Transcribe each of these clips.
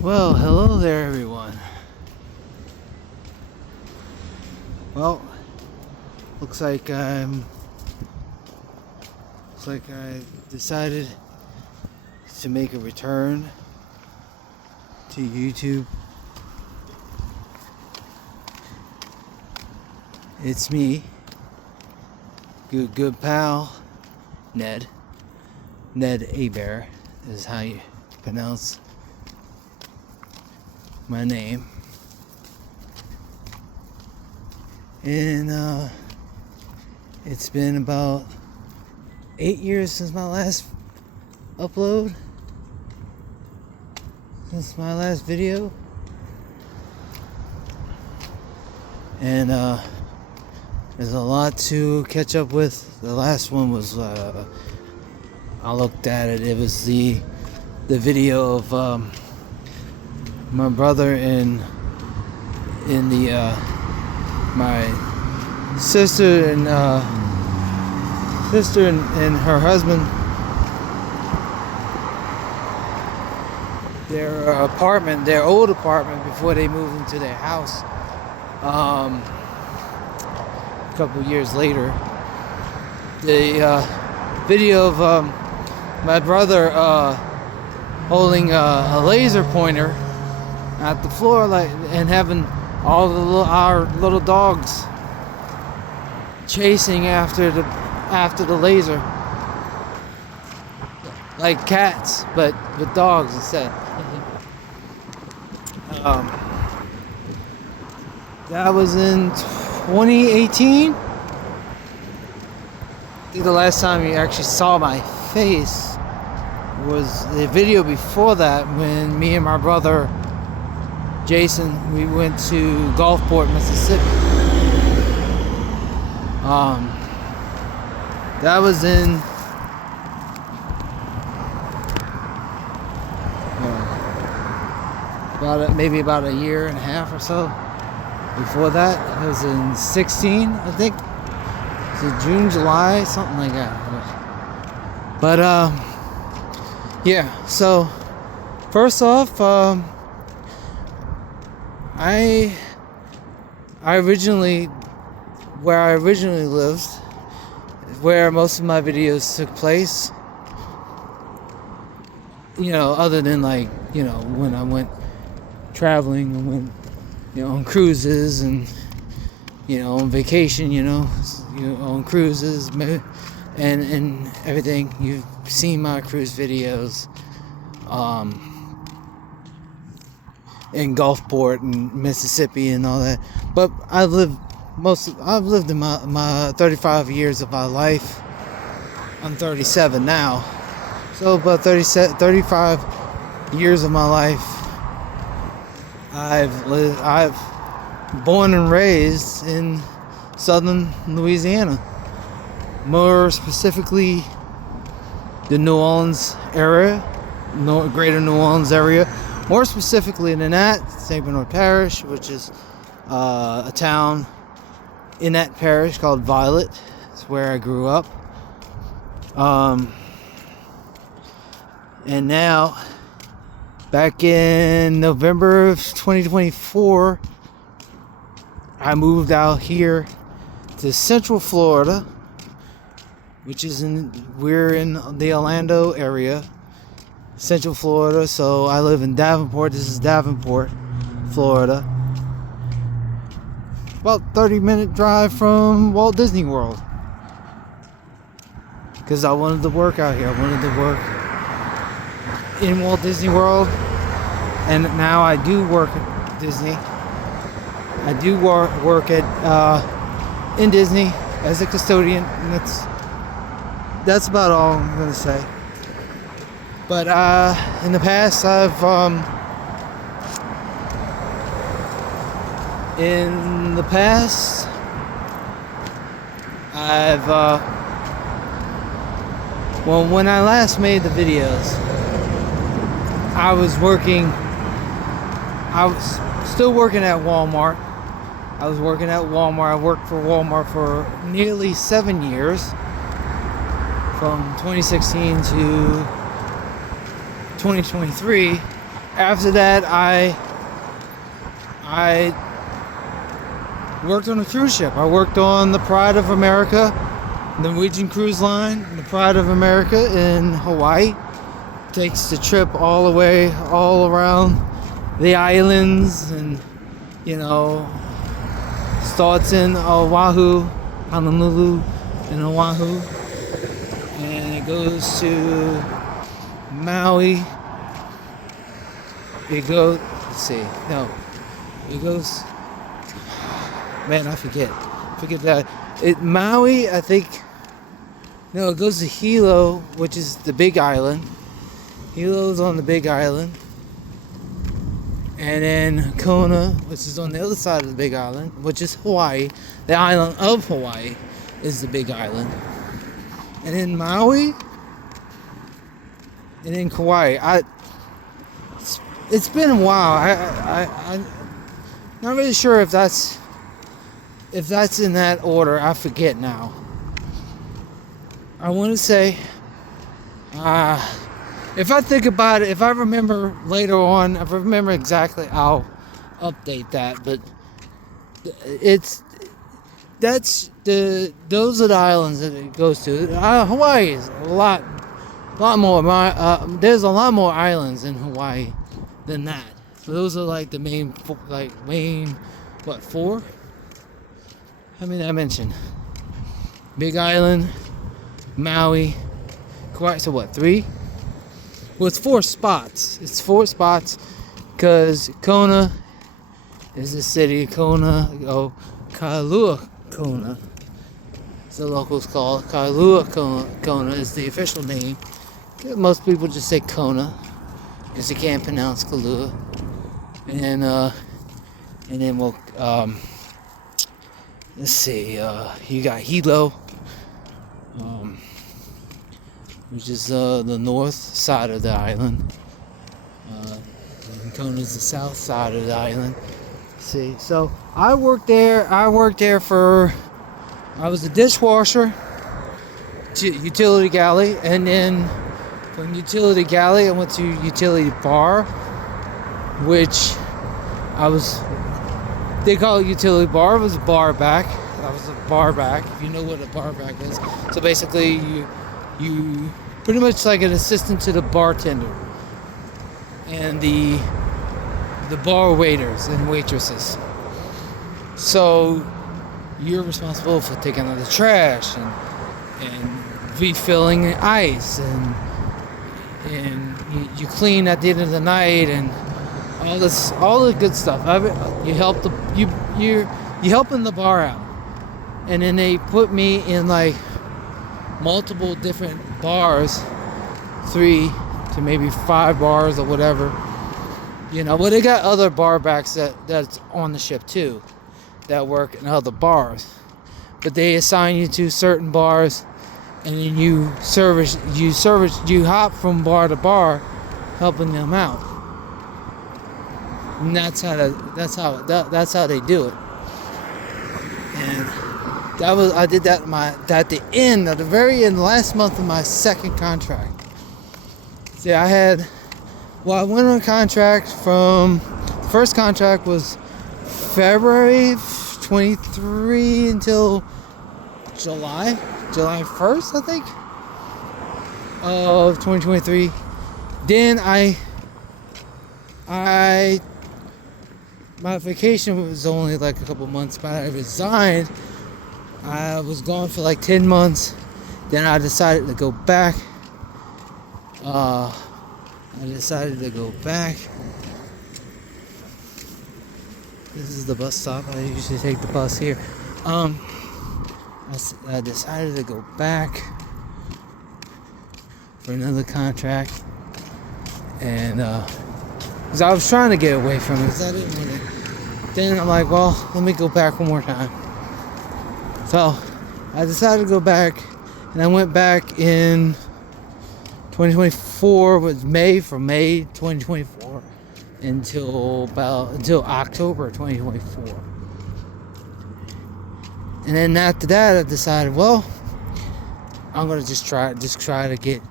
Well, hello there, everyone. Well, looks like I decided to make a return to YouTube. It's me, good pal, Ned Abear is how you pronounce my name. And it's been about 8 years since my last upload, since my last video. And there's a lot to catch up with. The last one was I looked at it. It was the video of my brother and my sister and her husband. Their old apartment before they moved into their house. A couple years later, the video of my brother holding a laser pointer at the floor, and having all our little dogs chasing after the laser, like cats, but with dogs instead. That was in 2018. I think the last time you actually saw my face was the video before that, when me and my brother Jason, we went to Gulfport, Mississippi. That was in maybe about a year and a half or so. Before that, it was in 16, I think. Was it June, July, something like that. But yeah. So first off, I originally lived, where most of my videos took place. Other than when I went traveling and went on cruises and on vacation, on cruises and everything. You've seen my cruise videos in Gulfport and Mississippi and all that. But I've lived in my 35 years of my life. I'm 37 now, so about 35 years of my life I've born and raised in southern Louisiana, more specifically the New Orleans area, greater New Orleans area. More specifically than that, St. Bernard Parish, which is a town in that parish called Violet. It's where I grew up. And now, back in November of 2024, I moved out here to Central Florida, which is we're in the Orlando area, Central Florida. So I live in Davenport. This is Davenport, Florida. About 30-minute drive from Walt Disney World. Because I wanted to work out here. I wanted to work in Walt Disney World. And now I do work at Disney. I do work at in Disney as a custodian. And that's about all I'm going to say. But in the past, when I last made the videos, I was still working at Walmart. I worked for Walmart for nearly 7 years, from 2016 to 2023, after that, I worked on a cruise ship. I worked on the Pride of America, the Norwegian Cruise Line, the Pride of America in Hawaii. Takes the trip all the way, all around the islands, and starts in Oahu, Honolulu, and Oahu, and it goes to Maui. It goes. Let's see. No, it goes. Man, I forget that. Maui, I think. No, it goes to Hilo, which is the Big Island. Hilo's on the Big Island. And then Kona, which is on the other side of the Big Island, which is Hawaii. The island of Hawaii is the Big Island. And then Maui, and then Kauai. It's been a while. I'm not really sure if that's in that order. I forget now. I want to say, if I think about it, if I remember later on, if I remember exactly, I'll update that. But those are the islands that it goes to. Hawaii is a lot more. There's a lot more islands in Hawaii than that. So those are like the main, what, 4? How many did I mention? Big Island, Maui, Kauai. So what, 3? Well, it's 4 spots. It's 4 spots because Kona is the city. Kailua Kona. As the locals call it. Kailua Kona is the official name. Most people just say Kona because they can't pronounce Kailua. And then we'll let's see. You got Hilo. Which is the north side of the island. And Kona is the south side of the island. See, so I worked there. I was a dishwasher, utility galley, and then from utility galley I went to utility bar, which they call it utility bar. It was a bar back. I was a bar back, if you know what a bar back is. So basically you pretty much like an assistant to the bartender and the bar waiters and waitresses. So you're responsible for taking out the trash and refilling the ice and you clean at the end of the night and all the good stuff. You you're helping the bar out. And then they put me in like multiple different bars, 3 to maybe 5 bars or whatever, but they got other bar backs that's on the ship too that work in other bars, but they assign you to certain bars and then you hop from bar to bar helping them out, and that's how they do it. And I did that at the very end, last month of my second contract. See, I went on a contract from, the first contract was February 23 until July 1st, I think, of 2023. Then my vacation was only like a couple months, but I resigned. I was gone for like 10 months. Then I decided to go back. This is the bus stop. I usually take the bus here. I decided to go back for another contract. And because I was trying to get away from it, because I didn't want it. Then I'm like, well, let me go back one more time. So I decided to go back, and I went back in 2024, from May 2024 until October 2024. And then after that, I decided, well, I'm gonna just try to get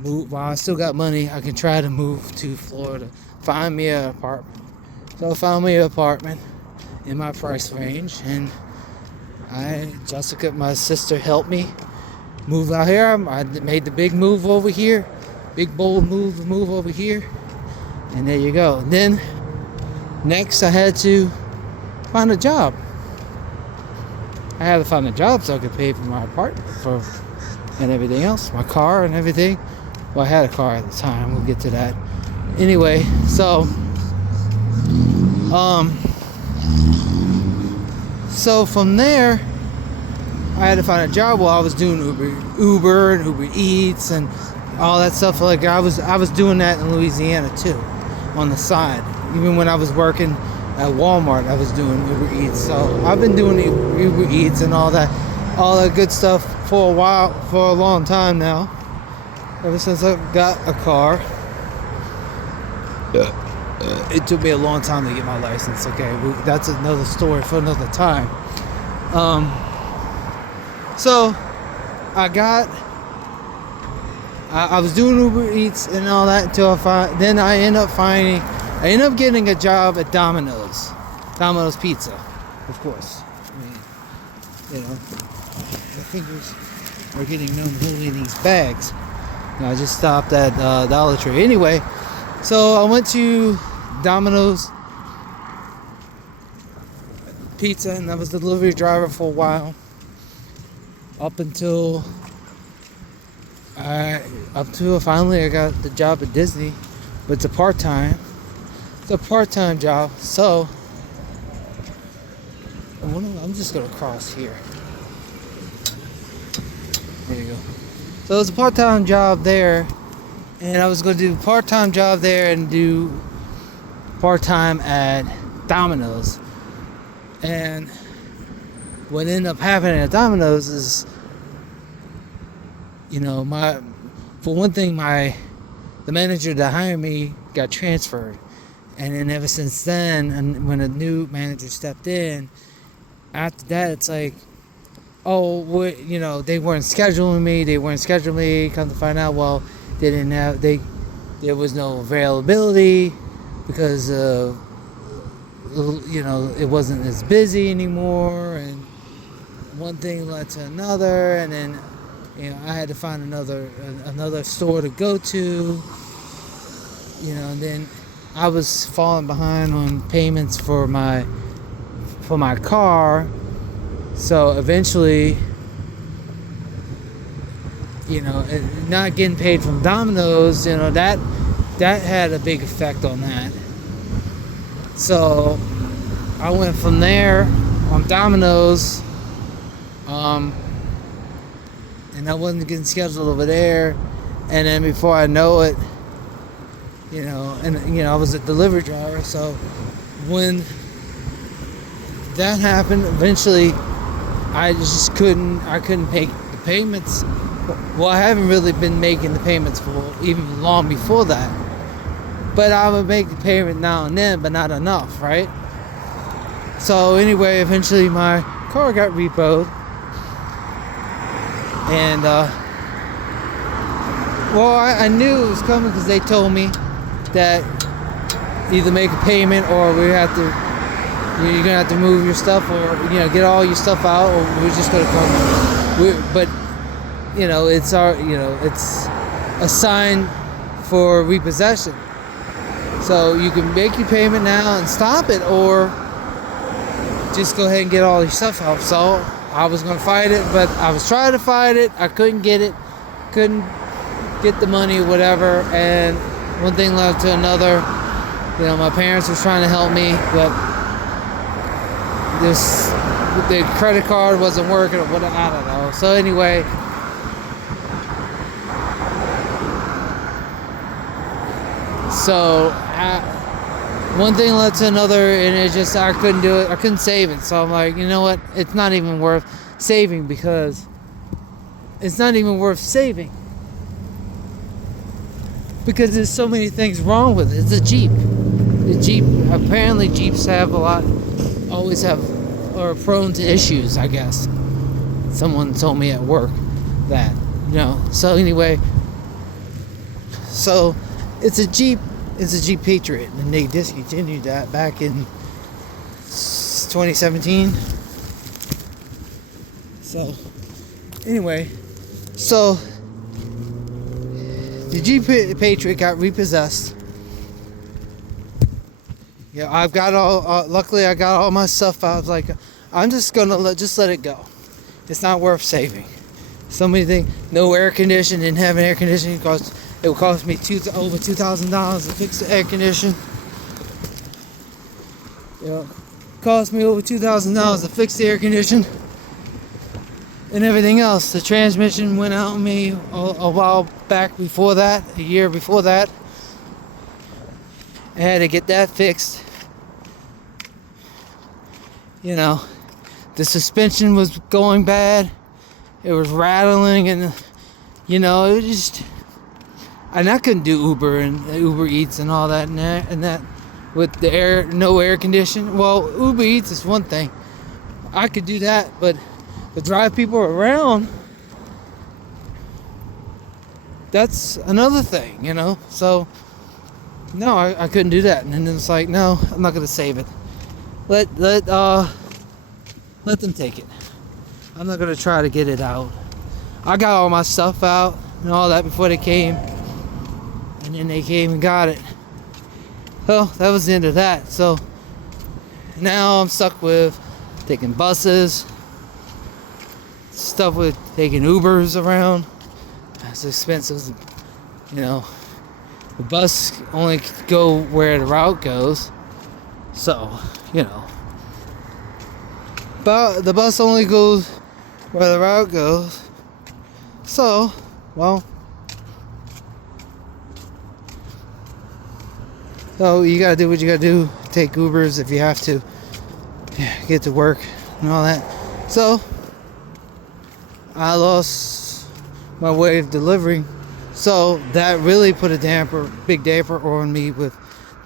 move while I still got money. I can try to move to Florida, find me an apartment. So I found me an apartment in my price range, and Jessica, my sister, helped me move out here. I made the big move over here, big bold move over here, and there you go. And then next, I had to find a job. I had to find a job so I could pay for my apartment and everything else, my car and everything. Well, I had a car at the time. We'll get to that. Anyway, so from there, I had to find a job while I was doing Uber and Uber Eats and all that stuff. Like I was doing that in Louisiana too, on the side. Even when I was working at Walmart, I was doing Uber Eats. So I've been doing Uber Eats and all that good stuff for a while, for a long time now. Ever since I got a car. It took me a long time to get my license. Okay, that's another story for another time. So I was doing Uber Eats and all that until I ended up getting a job at Domino's Pizza, of course. I mean, you know, my fingers are getting numb holding these bags. And I just stopped at Dollar Tree. Anyway, so I went to Domino's Pizza, and I was the delivery driver for a while, up until finally I got the job at Disney. But it's a part-time job. So I'm just gonna cross here. There you go. So it's a part-time job there, and I was going to do a part-time job there and do part-time at Domino's. And what ended up happening at Domino's is, you know, for one thing, the manager that hired me got transferred, and then ever since then, and when a new manager stepped in, after that, it's like, oh, they weren't scheduling me. Come to find out, well, there was no availability because it wasn't as busy anymore, and one thing led to another, and then I had to find another store to go to, and then I was falling behind on payments for my car. So eventually, not getting paid from Domino's, that had a big effect on that. So I went from there on Domino's, and I wasn't getting scheduled over there. And then before I know it, I was a delivery driver. So when that happened, eventually I couldn't pay the payments. Well, I haven't really been making the payments for even long before that. But I would make the payment now and then, but not enough, right? So anyway, eventually my car got repoed. And, I knew it was coming because they told me that either make a payment or you're gonna have to move your stuff, or get all your stuff out, or we're just gonna come. But it's a sign for repossession. So you can make your payment now and stop it, or just go ahead and get all your stuff out. So I was gonna fight it, but I was trying to fight it. I couldn't get the money, whatever. And one thing led to another. My parents were trying to help me, but the credit card wasn't working, or whatever, I don't know. So anyway, one thing led to another, and I couldn't do it. I couldn't save it. So I'm like, you know what? It's not even worth saving, because it's not even worth saving. Because there's so many things wrong with it. It's a Jeep. The Jeep, apparently Jeeps always are prone to issues, I guess. Someone told me at work that, So anyway, So it's a Jeep Patriot, and they discontinued that back in 2017. So anyway, so the Jeep Patriot got repossessed. Yeah, I've got luckily I got all my stuff out. I was like, I'm just gonna let it go. It's not worth saving. So many things. No air conditioning. Didn't have an air conditioning. It would cost me over $2,000 to fix the air condition. Cost me over $2,000 to fix the air condition and everything else. The transmission went out on me a while back before that, a year before that. I had to get that fixed. The suspension was going bad. It was rattling, and it was just. And I couldn't do Uber and Uber Eats and all that and that with the no air conditioning. Well, Uber Eats is one thing. I could do that, but to drive people around, that's another thing, So, no, I couldn't do that. And then it's like, no, I'm not gonna save it. Let them take it. I'm not gonna try to get it out. I got all my stuff out and all that before they came, and then they came and got it. Well, that was the end of that. So now I'm stuck with taking buses, stuff with taking Ubers around. It's expensive, The bus only could go where the route goes, so but the bus only goes where the route goes. So, so you gotta do what you gotta do. Take Ubers if you have to. Get to work and all that. So I lost my way of delivering. So that really put a big damper on me with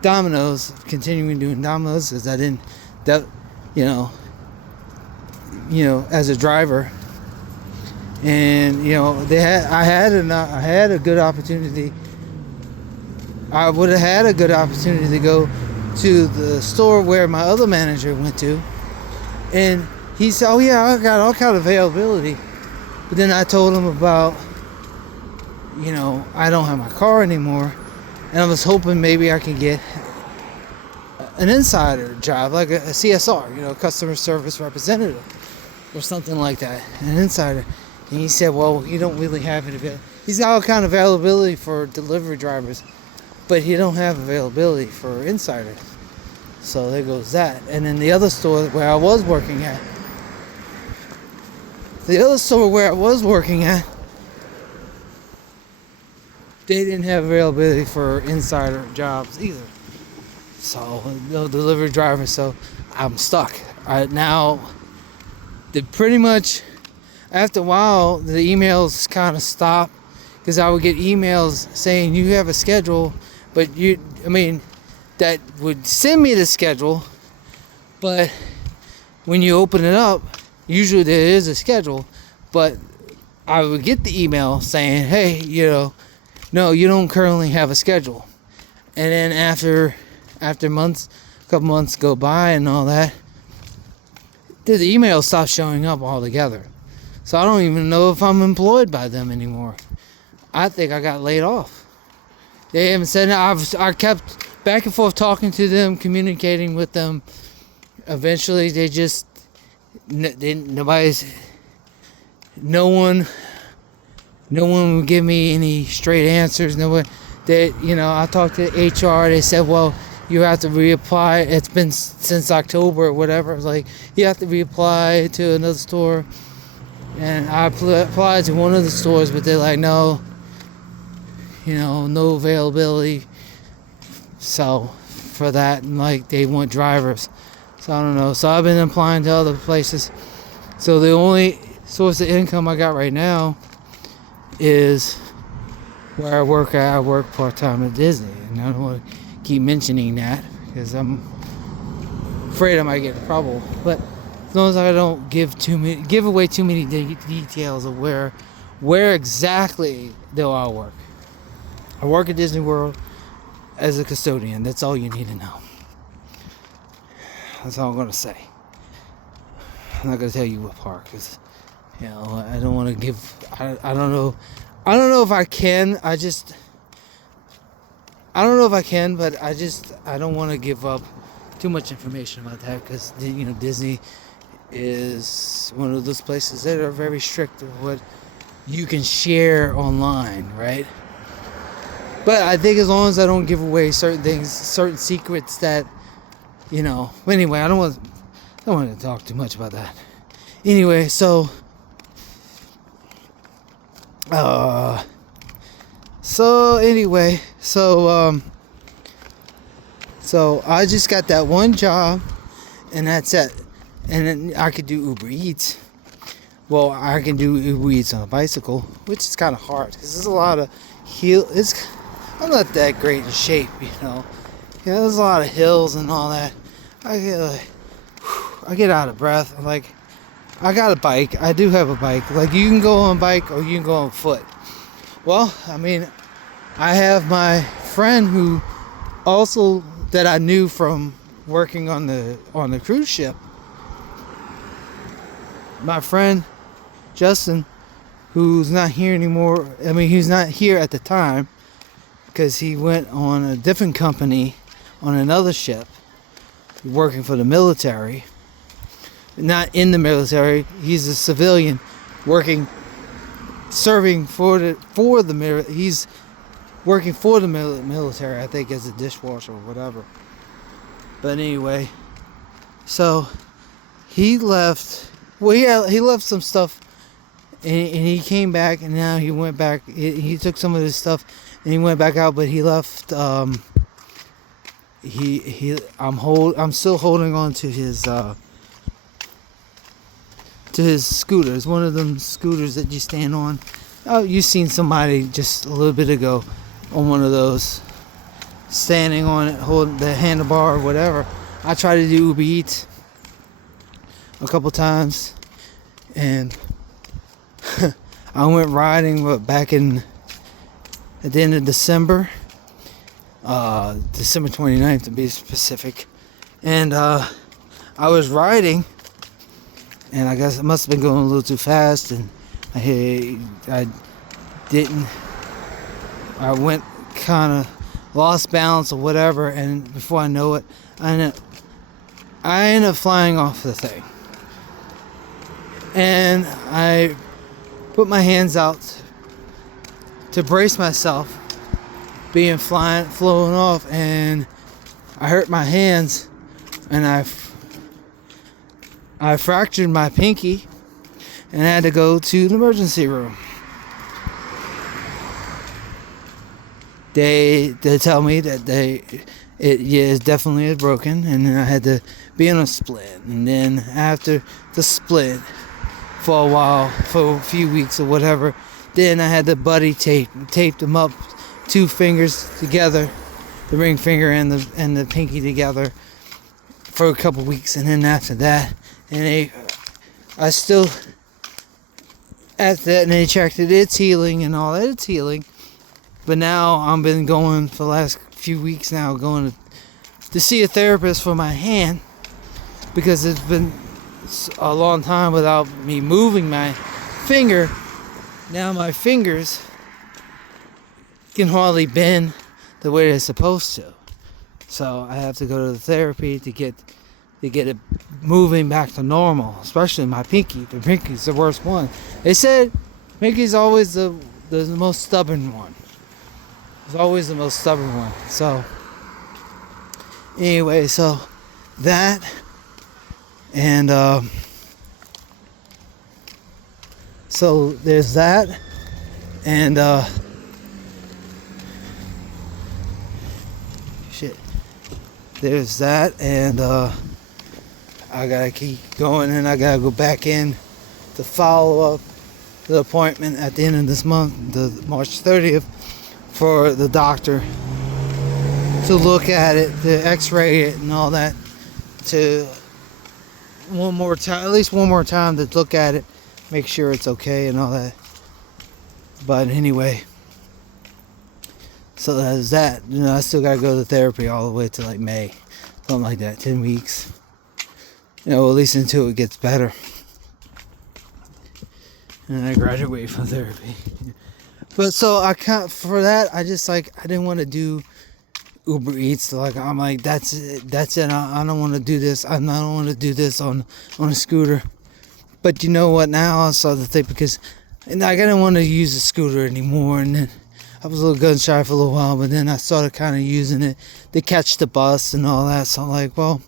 Domino's, continuing doing Domino's, as I didn't, as a driver. And I had a good opportunity. I would have had a good opportunity to go to the store where my other manager went to, and he said, "Oh yeah, I got all kind of availability." But then I told him about, I don't have my car anymore, and I was hoping maybe I could get an insider job, like a CSR, customer service representative, or something like that, an insider. And he said, "Well, you don't really have it available." He's got all kind of availability for delivery drivers, but he don't have availability for insiders. So there goes that. And then the other store where I was working at, they didn't have availability for insider jobs either. So no delivery driver. So I'm stuck. Now, pretty much after a while, the emails kind of stopped, because I would get emails saying you have a schedule, but that would send me the schedule, but when you open it up, usually there is a schedule, but I would get the email saying, hey, no, you don't currently have a schedule. And then after a couple months go by and all that, the email stopped showing up altogether. So I don't even know if I'm employed by them anymore. I think I got laid off. They haven't said it. I kept back and forth talking to them, communicating with them. Eventually, no one would give me any straight answers. No one. I talked to HR. They said, well, you have to reapply. It's been since October or whatever. I was like, you have to reapply to another store. And I applied to one of the stores, but they're like, no, no availability. So for that, and they want drivers. So I don't know. So I've been applying to other places. So the only source of income I got right now is where I work at. I work part-time at Disney, and I don't want to keep mentioning that because I'm afraid I might get in trouble. But as long as I don't give away too many details of where exactly do I work. I work at Disney World as a custodian. That's all you need to know. That's all I'm gonna say. I'm not gonna tell you what park, because I don't want to give. I don't know. I don't know if I can. I don't know if I can, but I don't want to give up too much information about that, because Disney is one of those places that are very strict of what you can share online, right? But I think as long as I don't give away certain things, certain secrets that, Anyway, I don't want to talk too much about that. Anyway, so I just got that one job, and that's it. And then I could do Uber Eats. Well, I can do Uber Eats on a bicycle, which is kind of hard because there's a lot of I'm not that great in shape, there's a lot of hills and all that. I get out of breath. I got a bike. I do have a bike. You can go on bike or you can go on foot. Well, I have my friend who also that I knew from working on the cruise ship. My friend Justin, who's not here anymore. He's not here at the time because he went on a different company on another ship, working for the military. Not in the military. He's a civilian serving for the military. He's working for the military, I think, as a dishwasher or whatever. But anyway, so he left. Well, he left some stuff, and he came back, and now he went back. He took some of his stuff, and he went back out. But he left. I'm still holding on to his scooter. It's one of them scooters that you stand on. Oh, you've seen somebody just a little bit ago on one of those, standing on it, holding the handlebar or whatever. I tried to do Uber Eats a couple times, and I went riding back at the end of December, December 29th to be specific, and I was riding, and I guess I must have been going a little too fast, and I went kind of lost balance or whatever, and before I know it, I ended up flying off the thing. And I put my hands out to brace myself, flown off, and I hurt my hands, and I fractured my pinky, and I had to go to the emergency room. They tell me that it's definitely broken, and then I had to be on a splint, and then after the splint, for a while, for a few weeks or whatever, then I had the buddy taped them up, 2 fingers together, the ring finger and the pinky together, for a couple weeks, and then after that, and after that, and they checked it, it's healing and all that, it's healing. But now I've been going for the last few weeks now, going to see a therapist for my hand, because it's been a long time without me moving my finger. Now my fingers can hardly bend the way they're supposed to. So I have to go to the therapy to get it moving back to normal, especially my pinky. The pinky's the worst one. They said pinky's always the most stubborn one. It's always the most stubborn one. So anyway, so that, and so there's that, and there's that, and I gotta keep going, and I gotta go back in to follow up the appointment at the end of this month, the March 30th, for the doctor to look at it, to x-ray it and all that, to at least one more time to look at it, make sure it's okay and all that. But anyway, So there's that. I still gotta go to therapy all the way to like May, something like that, 10 weeks. At least until it gets better. And I graduate from therapy. But so I can't, for that, I just I didn't want to do Uber Eats. I'm like, that's it. I don't want to do this. I don't want to do this on a scooter. But you know what? Now I saw the thing because I didn't want to use the scooter anymore. And then I was a little gun shy for a little while, but then I started kind of using it to catch the bus and all that. So I'm like, well,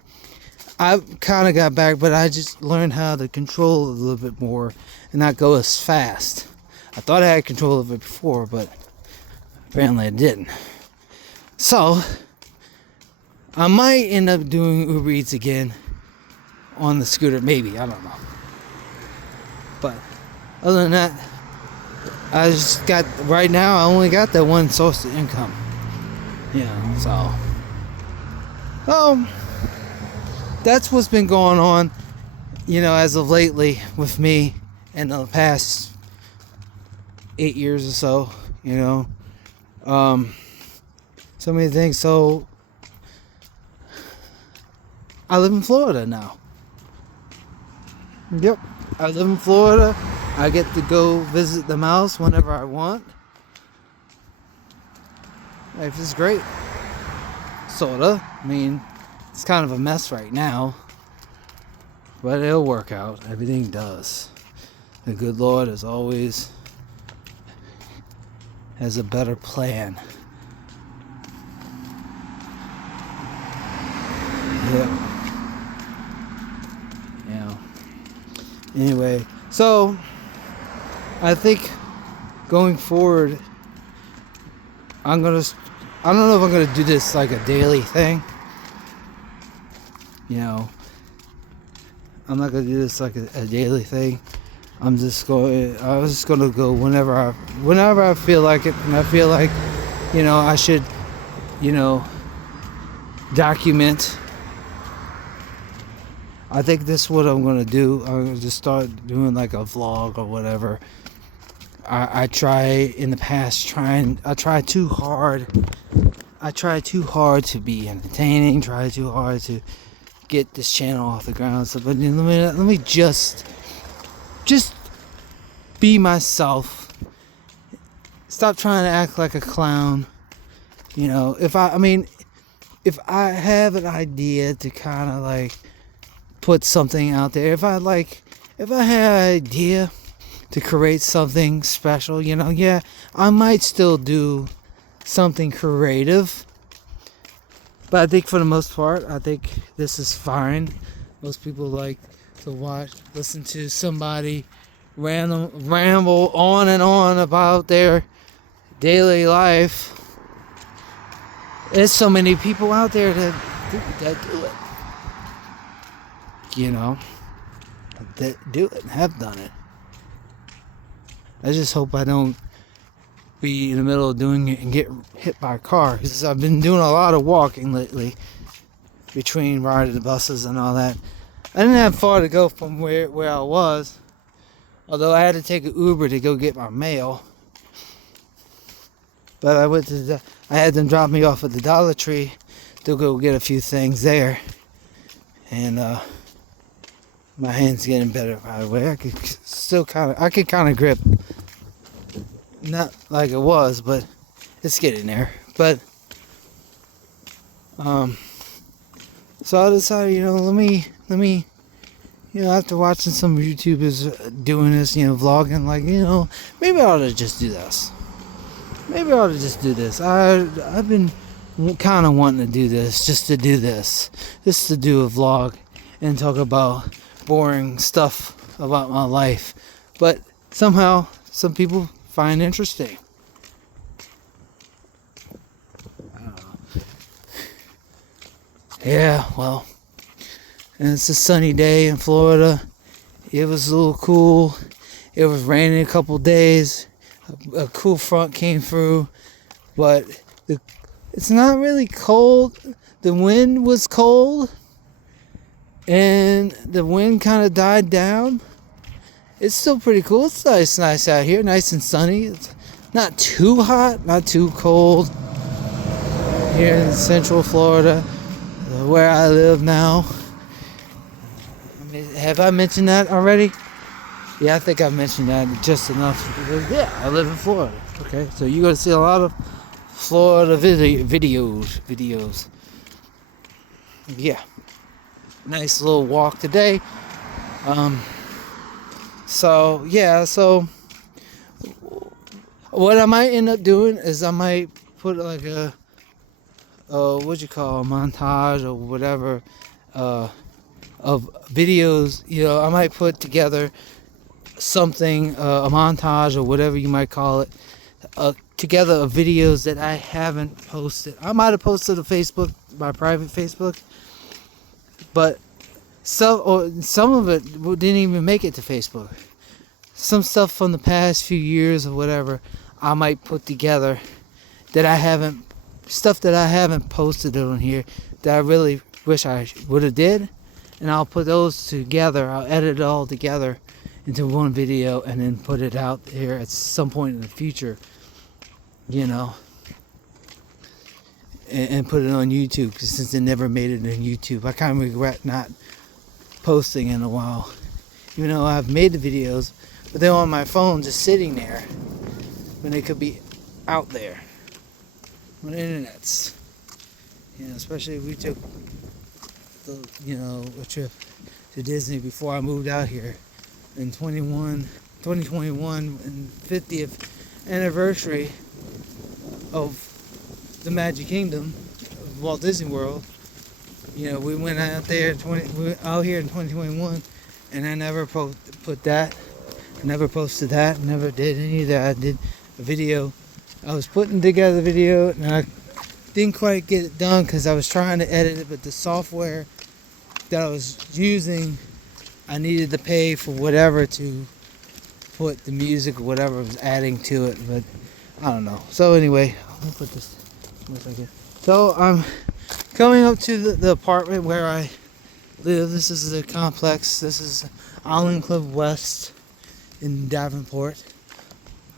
I kind of got back, but I just learned how to control it a little bit more and not go as fast. I thought I had control of it before, but apparently I didn't. So, I might end up doing Uber Eats again on the scooter, maybe, I don't know. But other than that, I just got, right now, I only got that one source of income. So. That's what's been going on, as of lately with me in the past 8 years or so, so many things. So I live in Florida now. Yep, I live in Florida. I get to go visit the mouse whenever I want. Life is great, sorta. I mean, it's kind of a mess right now, but it'll work out. Everything does. The good Lord, as always, has a better plan. Anyway, so I think going forward, I don't know if I'm gonna do this like a daily thing. I'm not gonna do this like a daily thing. I was just gonna go whenever I feel like it, and I feel like, I should, document. I think this is what I'm gonna do. I'm gonna just start doing like a vlog or whatever. I try in the past, I try too hard to be entertaining, try too hard to get this channel off the ground. So, but let me just be myself. Stop trying to act like a clown. If I have an idea to kind of like put something out there, if I have an idea to create something special, I might still do something creative. But I think for the most part, I think this is fine. Most people like to listen to somebody ramble on and on about their daily life. There's so many people out there that do it. That do it and have done it. I just hope I don't be in the middle of doing it and get hit by a car, because I've been doing a lot of walking lately between riding the buses and all that. I didn't have far to go from where I was, although I had to take an Uber to go get my mail. But I had them drop me off at the Dollar Tree to go get a few things there, and my hand's getting better, by the way. I could kind of grip. Not like it was, but it's getting there. But so I decided, let me after watching some YouTubers doing this, vlogging, maybe I ought to just do this. I've been kind of wanting to do this, just to do a vlog and talk about boring stuff about my life, but somehow some people find interesting. I don't know. Yeah, well, and it's a sunny day in Florida. It was a little cool. It was raining a couple days. A cool front came through, but it's not really cold. The wind was cold, and the wind kind of died down. It's still pretty cool. It's nice out here, nice and sunny. It's not too hot, not too cold. here in Central Florida, where I live now. I mean, have I mentioned that already? Yeah, I think I mentioned that just enough. Because, yeah, I live in Florida. Okay, so you're gonna see a lot of Florida videos. Yeah, nice little walk today. So yeah, so what I might end up doing is I might put like a a montage or whatever of videos. I might put together something, a montage or whatever you might call it, together of videos that I haven't posted. I might have posted to Facebook, my private Facebook, but some of it didn't even make it to Facebook. Some stuff from the past few years or whatever I might put together that I haven't posted on here that I really wish I would have did, and I'll put those together. I'll edit it all together into one video and then put it out here at some point in the future, and put it on YouTube, because since it never made it on YouTube, I kind of regret not posting in a while. Even though I've made the videos, but they're on my phone just sitting there when they could be out there on the internets. Especially if we took a trip to Disney before I moved out here in 2021 and 50th anniversary of the Magic Kingdom of Walt Disney World. We went out there out here in 2021, and I never put that. Never posted that. Never did any of that. I did a video. I was putting together a video, and I didn't quite get it done because I was trying to edit it, but the software that I was using, I needed to pay for whatever to put the music or whatever I was adding to it, but I don't know. So anyway, I'll put this 1 second. So I'm coming up to the apartment where I live. This is the complex. This is Island Club West in Davenport,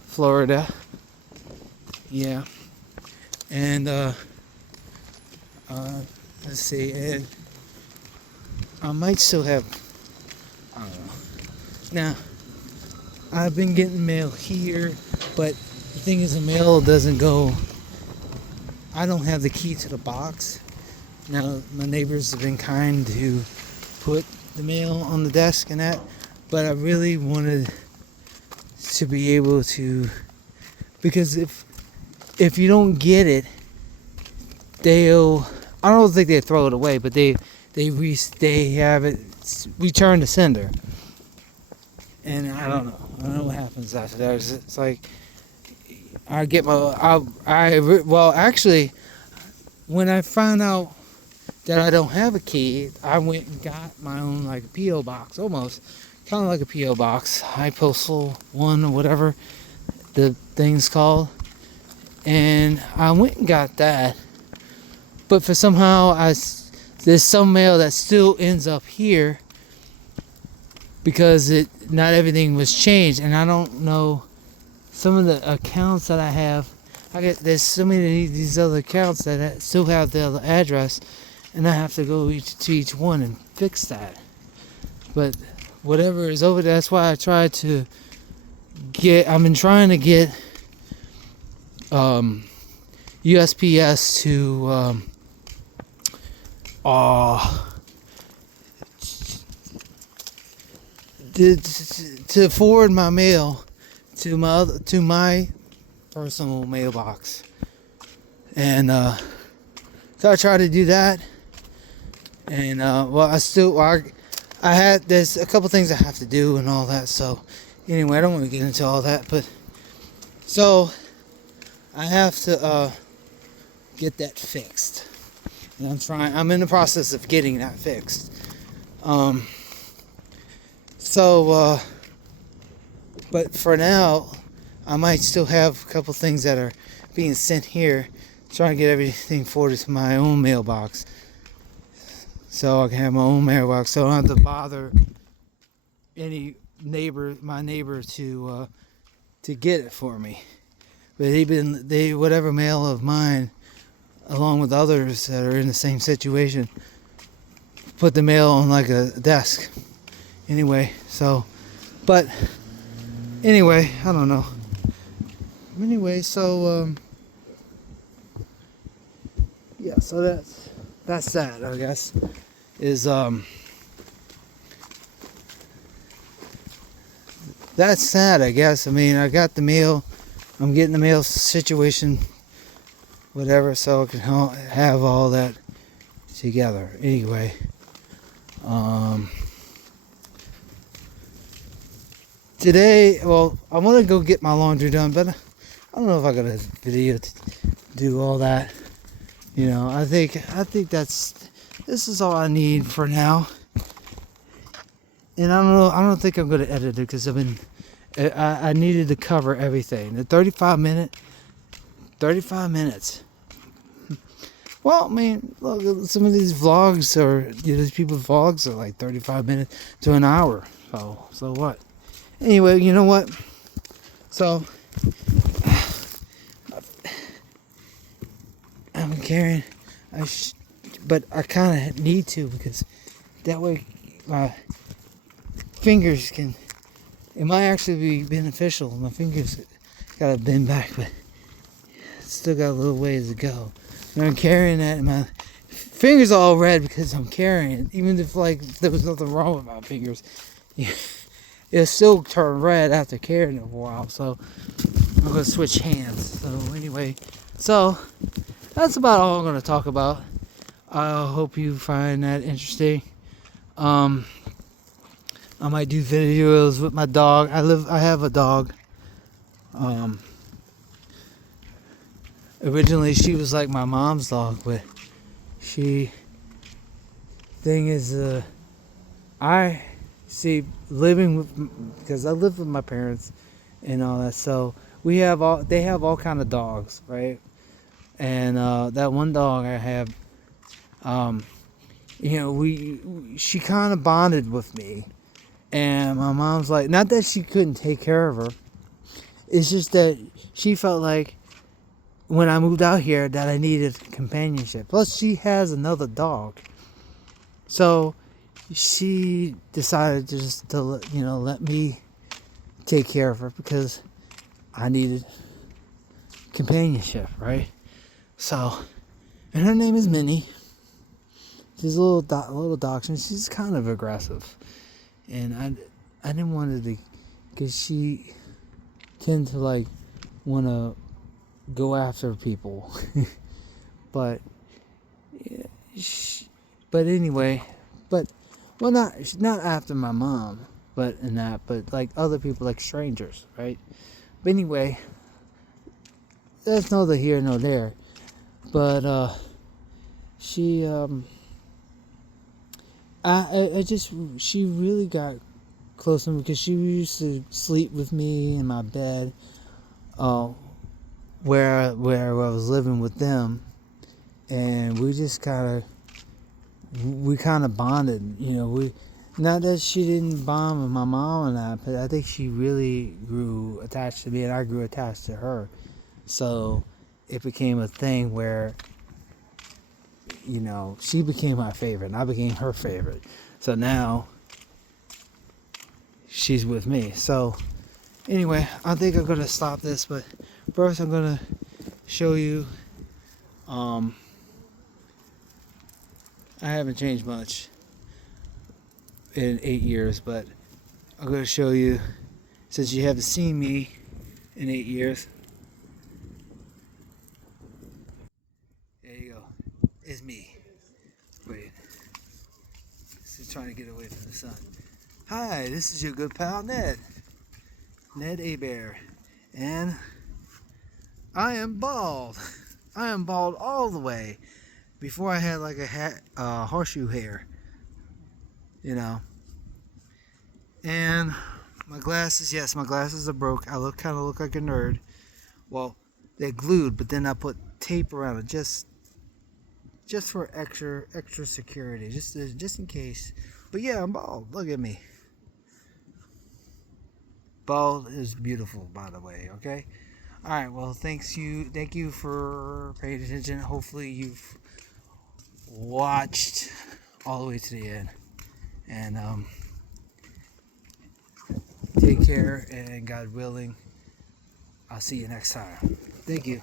Florida. Yeah. And let's see, and I might still have, I don't know. Now, I've been getting mail here, but the thing is, the mail doesn't go. I don't have the key to the box. Now, my neighbors have been kind to put the mail on the desk and that, but I really wanted to be able to, because if you don't get it, I don't think they throw it away, but they have it returned to sender. And I don't know what happens after that. It's like I get actually, when I found out that I don't have a key, I went and got my own, like, a P.O. box, almost kind of like a P.O. box, high postal one or whatever the thing's called, and I went and got that. But for somehow there's some mail that still ends up here because not everything was changed, and I don't know some of the accounts that I have. There's so many of these other accounts that still have the other address, and I have to go to each one and fix that. But whatever is over there, that's why I've been trying to get USPS to forward my mail to my personal mailbox, and so I tried to do that, and there's a couple things I have to do and all that. So anyway, I don't want to get into all that, but so I have to get that fixed, and I'm in the process of getting that fixed. But for now, I might still have a couple things that are being sent here, trying to get everything forwarded to my own mailbox, so I can have my own mailbox, so I don't have to bother my neighbor to get it for me. But whatever mail of mine along with others that are in the same situation, put the mail on like a desk. Anyway, but anyway, I don't know. Anyway, yeah, so that's that, I guess, is that's sad, I guess. I mean, I got the mail. I'm getting the mail situation, whatever, so I can have all that together. Anyway, today, well, I want to go get my laundry done, but I don't know if I got a video to do all that. You know, I think this is all I need for now. And I don't know. I don't think I'm gonna edit it because I needed to cover everything. The 35 minutes. Well, I mean, look, some of these vlogs these people's vlogs are like 35 minutes to an hour. So what? Anyway, you know what? So I'm carrying. But I kind of need to, because that way my fingers can. It might actually be beneficial. My fingers gotta bend back, but still got a little ways to go. And I'm carrying that, and my fingers are all red because I'm carrying it. Even if like there was nothing wrong with my fingers, it'll still turn red after carrying it for a while. So I'm gonna switch hands. So anyway, that's about all I'm gonna talk about. I hope you find that interesting. I might do videos with my dog. I have a dog. Originally she was like my mom's dog, but thing is, I see because I live with my parents and all that, so they have all kind of dogs, right? And that one dog I have, she kind of bonded with me. And my mom's like, not that she couldn't take care of her, it's just that she felt like when I moved out here that I needed companionship. Plus, she has another dog. So she decided just to let me take care of her because I needed companionship, right? So, and her name is Minnie. She's a little dachshund. She's kind of aggressive. And I didn't want her to, because she tends to like want to go after people. but anyway, not after my mom, but like other people, like strangers, right? But anyway, that's neither here nor there. But she she really got close to me because she used to sleep with me in my bed, where I was living with them, and we kind of bonded. Not that she didn't bond with my mom and that, but I think she really grew attached to me, and I grew attached to her. So it became a thing where she became my favorite and I became her favorite. So now she's with me. So anyway, I think I'm going to stop this, but first I'm going to show you, I haven't changed much in 8 years, but I'm going to show you, since you haven't seen me in 8 years. There you go. It's me. Wait. Just trying to get away from the sun. Hi, this is your good pal Ned. Ned Abear. And I am bald. I am bald all the way. Before I had like a horseshoe hair. And my glasses, yes, my glasses are broke. I kind of look like a nerd. Well, they're glued, but then I put tape around it just for extra security, just in case. But yeah, I'm bald. Look at me. Bald is beautiful, by the way. Okay. All right. Well, thank you for paying attention. Hopefully, you've watched all the way to the end. And take care. And God willing, I'll see you next time. Thank you.